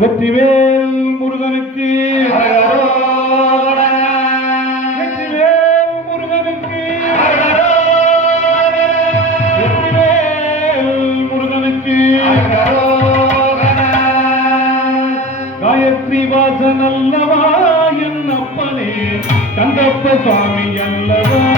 வெற்றிவேல் முருகனுக்கு. வெற்றிவேல் முருகனுக்கு. வெற்றிவேல் முருகனுக்கு. காயத்ரி வாசன் அல்லவா? என் சுவாமி அல்லவா?